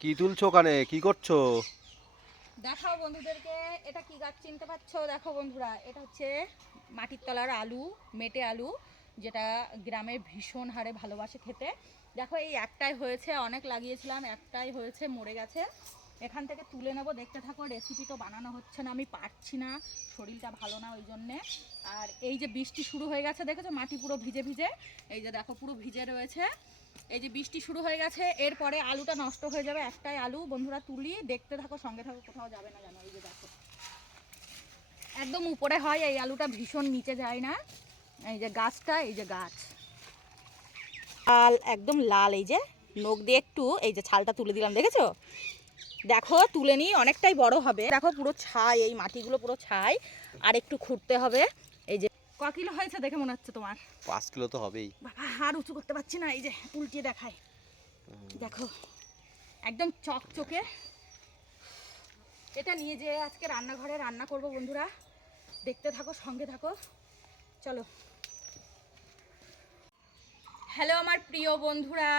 কি তুলছো কানে? কি করছো? দেখাও বন্ধুদেরকে এটা কি গাছ চিনতে পারছো? দেখো বন্ধুরা, এটা হচ্ছে মাটির তলার আলু, মেটে আলু, যেটা গ্রামে ভীষণ হারে ভালোবাসে খেতে। দেখো এই একটাই হয়েছে, অনেক লাগিয়েছিলাম, একটাই হয়েছে, মরে গেছে। এখান থেকে তুলে নেবো, দেখতে থাকো। রেসিপি তো বানানো হচ্ছে না, আমি পারছি না, শরীরটা ভালো না ওই জন্যে। আর এই যে বৃষ্টি শুরু হয়ে গেছে, দেখেছো মাটি পুরো ভিজে ভিজে, এই যে দেখো পুরো ভিজে রয়েছে। এই যে বৃষ্টি শুরু হয়ে গেছে, এরপরে আলুটা নষ্ট হয়ে যাবে। একটাই আলু বন্ধুরা, তুলি, দেখতে থাকো, সঙ্গে থাকো, কোথাও যাবে না জানো। এই যে দেখো একদম উপরে হয় এই আলুটা, ভীষণ নিচে যায় না। এই যে গাছটা, এই যে গাছ লাল, একদম লাল। এই যে নখ দিয়ে একটু এই যে ছালটা তুলে দিলাম, দেখেছো? দেখো তুলে নিই, অনেকটাই বড় হবে। দেখো পুরো ছাই, এই মাটিগুলো পুরো ছাই, আর একটু খুঁড়তে হবে। এই যে ক কিলো হয়েছে দেখে মনে হচ্ছে তোমার? 5 কিলো তো হবেই। বাবা, হাড় উঁচু করতে পারছি না। এই যে উল্টিয়ে দেখায়, দেখো একদম চকচকে। এটা নিয়ে যেয়ে আজকে রান্নাঘরে রান্না করব বন্ধুরা, দেখতে থাকো, সঙ্গে থাকো, চলো। হ্যালো আমার প্রিয় বন্ধুরা,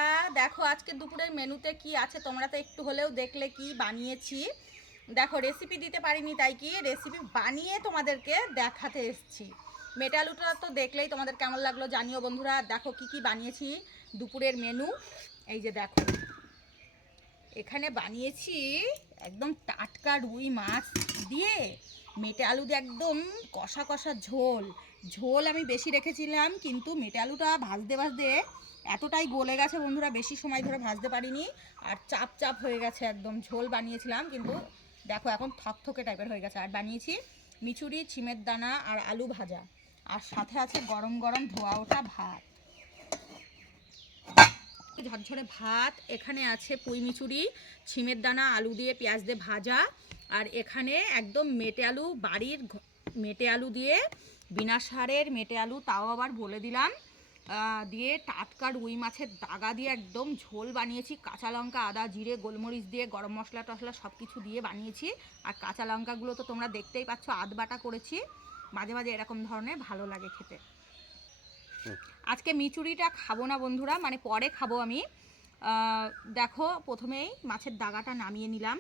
দেখো আজকে দুপুরের মেনুতে কি আছে তোমরা তো একটু হলেও দেখলে কি বানিয়েছি। দেখো রেসিপি দিতে পারিনি, তাই কি রেসিপি বানিয়ে তোমাদেরকে দেখাতে এসেছি। মেটে আলুটা তো দেখলেই তোমাদের কেমন লাগলো জানিও বন্ধুরা। দেখো কি কি বানিয়েছি দুপুরের মেনু। এই যে দেখো এখানে বানিয়েছি একদম টাটকা রুই মাছ দিয়ে মেটে আলু দিয়ে একদম কষা কষা ঝোল। ঝোল আমি বেশি রেখেছিলাম, কিন্তু মেটে আলুটা ভাজতে ভাজতে এতটাই গলে গেছে বন্ধুরা, বেশি সময় ধরে ভাজতে পারিনি, আর চাপ চাপ হয়ে গেছে। একদম ঝোল বানিয়েছিলাম, কিন্তু দেখো এখন থকথকে টাইপের হয়ে গেছে। আর বানিয়েছি মিচুরি, ছিমের দানা আর আলু ভাজা, আর সাথে আছে গরম গরম ধোয়া ওঠা ভাত, ঝরঝরে ভাত। এখানে আছে পুঁই মিচুরি, ছিমের দানা, আলু দিয়ে পেঁয়াজ দিয়ে ভাজা। আর এখানে একদম মেটে আলু, বাড়ির মেটে আলু দিয়ে, বিনা সারের মেটে আলু, তাও আবার বলে দিলাম, দিয়ে টাটকা রুই মাছের দাগা দিয়ে একদম ঝোল বানিয়েছি। কাঁচা লঙ্কা, আদা, জিরে, গোলমরিচ দিয়ে, গরম মশলা টশলা সব কিছু দিয়ে বানিয়েছি। আর কাঁচা লঙ্কাগুলো তো তোমরা দেখতেই পাচ্ছ, আধ বাটা করেছি। মাঝে মাঝে এরকম ধরনের ভালো লাগে খেতে। আজকে মিচুরিটা খাবো না বন্ধুরা, মানে পরে খাবো আমি। দেখো প্রথমেই মাছের দাগাটা নামিয়ে নিলাম,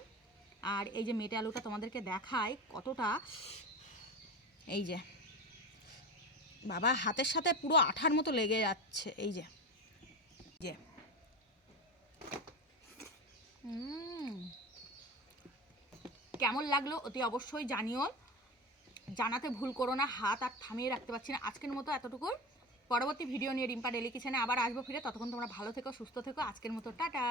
আর এই যে মেটে আলুটা তোমাদেরকে দেখাই কতটা, এই যে বাবা হাতের সাথে পুরো আঠার মতো লেগে যাচ্ছে। এই যে যে কেমন লাগলো অতি অবশ্যই জানিও, জানাতে ভুল করো না। হাত আর থামিয়ে রাখতে পারছি না। আজকের মতো এতটুকু, পরবর্তী ভিডিও নিয়ে রিম্পা ডেলি কিচেনে আবার আসবো ফিরে। ততক্ষণ তোমরা ভালো থেকো, সুস্থ থেকো। আজকের মতো টাটা।